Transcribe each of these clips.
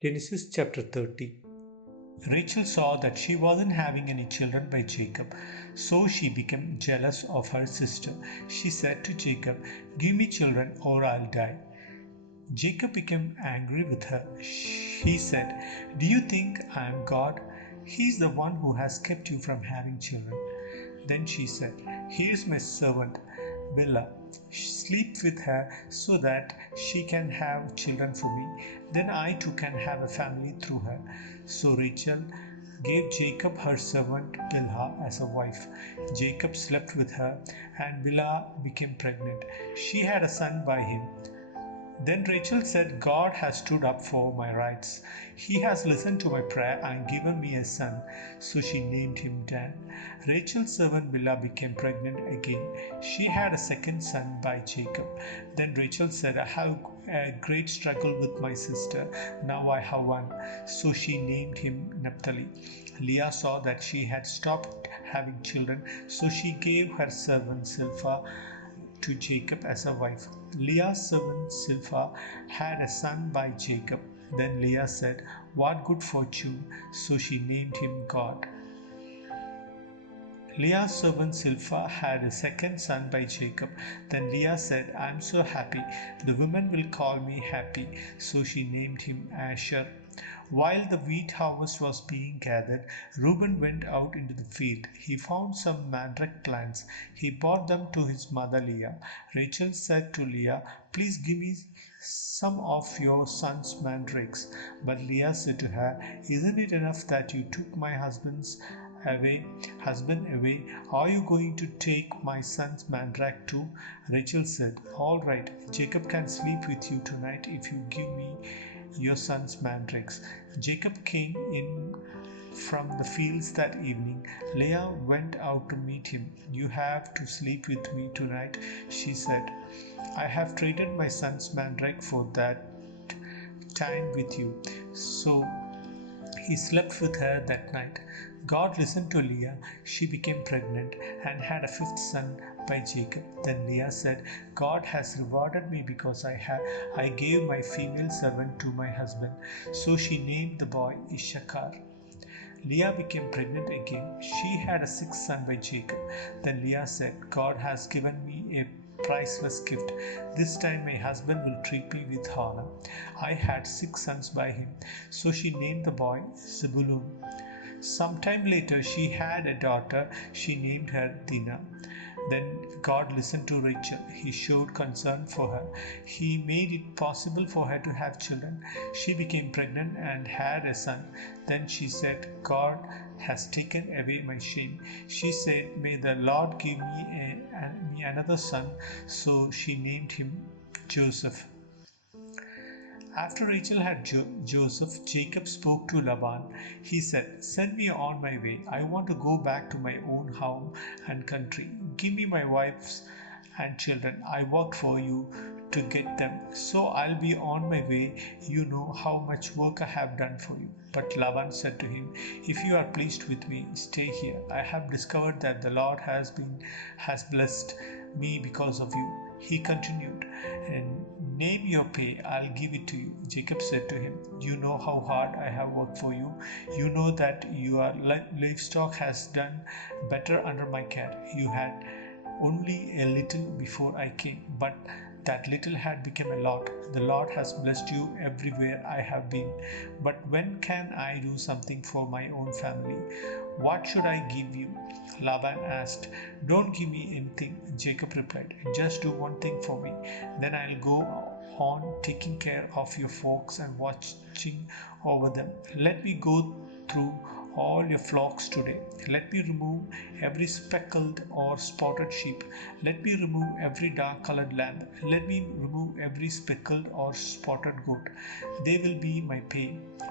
Genesis chapter 30. Rachel saw that she wasn't having any children by Jacob, so she became jealous of her sister. She said to Jacob, "Give me children or I'll die." Jacob became angry with her. He said, "Do you think I am God? He's the one who has kept you from having children." Then she said, "Here's my servant, Bilhah. Sleep with her so that she can have children for me. Then I too can have a family through her." So Rachel gave Jacob her servant Bilhah as a wife. Jacob slept with her, and Bilhah became pregnant. She had a son by him. Then Rachel said, "God has stood up for my rights. He has listened to my prayer and given me a son." So she named him Dan. Rachel's servant Bilhah became pregnant again. She had a second son by Jacob. Then Rachel said, "I have a great struggle with my sister. Now I have one." So she named him Naphtali. Leah saw that she had stopped having children, so she gave her servant Zilpah to Jacob as a wife. Leah's servant Zilpah had a son by Jacob. Then Leah said, "What good fortune!" So she named him Gad. Leah's servant Zilpah had a second son by Jacob. Then Leah said, "I am so happy. The women will call me happy." So she named him Asher. While the wheat harvest was being gathered, Reuben went out into the field. He found some mandrake plants. He brought them to his mother Leah. Rachel said to Leah, "Please give me some of your son's mandrakes." But Leah said to her, "Isn't it enough that you took my husband away? Are you going to take my son's mandrake too?" Rachel said, "All right, Jacob can sleep with you tonight if you give me your son's mandrakes." Jacob came in from the fields that evening. Leah went out to meet him. "You have to sleep with me tonight," she said. "I have traded my son's mandrake for that time with you." So he slept with her that night. God listened to Leah. She became pregnant and had a fifth son by Jacob. Then Leah said, "God has rewarded me because I gave my female servant to my husband." So she named the boy Issachar. Leah became pregnant again. She had a sixth son by Jacob. Then Leah said, "God has given me a priceless gift. This time my husband will treat me with honor." I had six sons by him. So she named the boy Zebulun. Sometime later she had a daughter. She named her Dinah. Then God listened to Rachel. He showed concern for her. He made it possible for her to have children. She became pregnant and had a son. Then she said, "God has taken away my shame." She said, "May the Lord give me another son." So she named him Joseph. After Rachel had Joseph, Jacob spoke to Laban. He said, "Send me on my way. I want to go back to my own home and country. Give me my wives and children. I worked for you to get them, so I'll be on my way. You know how much work I have done for you." But Laban said to him, "If you are pleased with me, stay here. I have discovered that the Lord has blessed me because of you." He continued, "And name your pay, I'll give it to you." Jacob said to him, "You know how hard I have worked for you. You know that your livestock has done better under my care. You had only a little before I came, but that little had become a lot. The Lord has blessed you everywhere I have been. But when can I do something for my own family? What should I give you?" Laban asked. "Don't give me anything," Jacob replied. "Just do one thing for me. Then I'll go on taking care of your flocks and watching over them. Let me go through all your flocks today. Let me remove every speckled or spotted sheep. Let me remove every dark colored lamb. Let me remove every speckled or spotted goat. They will be my pay.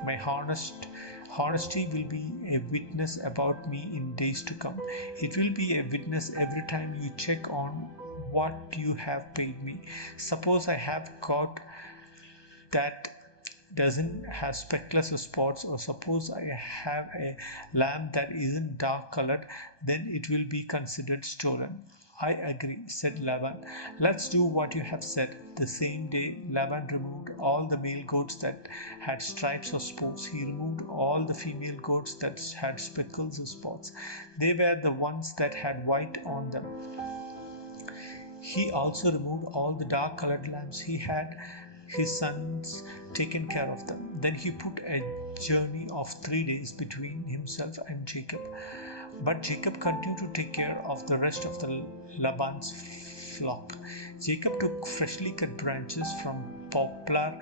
My honesty will be a witness about me in days to come. It will be a witness every time you check on what you have paid me. Suppose I have got that doesn't have speckless spots, or suppose I have a lamp that isn't dark colored, then it will be considered stolen." I agree, said Laban. Let's do what you have said. The same day, Laban removed all the male goats that had stripes or spots. He removed all the female goats that had speckles or spots. They were the ones that had white on them. He also removed all the dark colored lambs. He had his sons taken care of them. Then he put a journey of 3 days between himself and Jacob. But Jacob continued to take care of the rest of the Laban's flock. Jacob took freshly cut branches from poplar,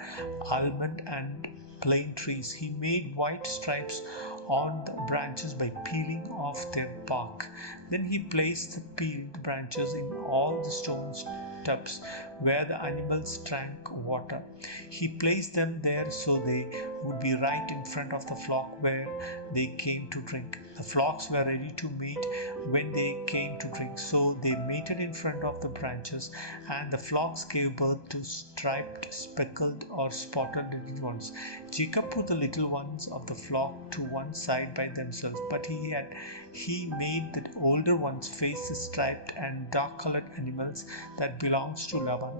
almond, and plane trees. He made white stripes on the branches by peeling off their bark. Then he placed the peeled branches in all the stone tubs where the animals drank water. He placed them there so they would be right in front of the flock where they came to drink. The flocks were ready to mate when they came to drink, so they mated in front of the branches, and the flocks gave birth to striped, speckled, or spotted little ones. Jacob put the little ones of the flock to one side by themselves, but he made the older ones face the striped and dark-colored animals that belonged to Laban.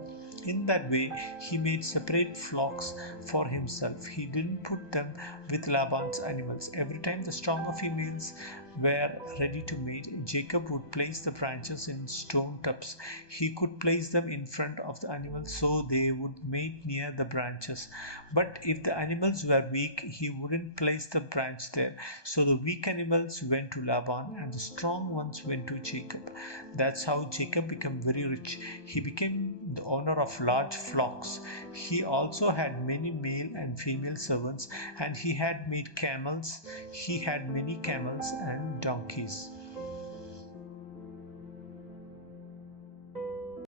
In that way, he made separate flocks for himself. He didn't put them with Laban's animals. Every time the stronger females were ready to mate, Jacob would place the branches in stone tubs. He could place them in front of the animals so they would mate near the branches. But if the animals were weak, he wouldn't place the branch there. So the weak animals went to Laban and the strong ones went to Jacob. That's how Jacob became very rich. He became the owner of large flocks. He also had many male and female servants, and he had many camels and donkeys.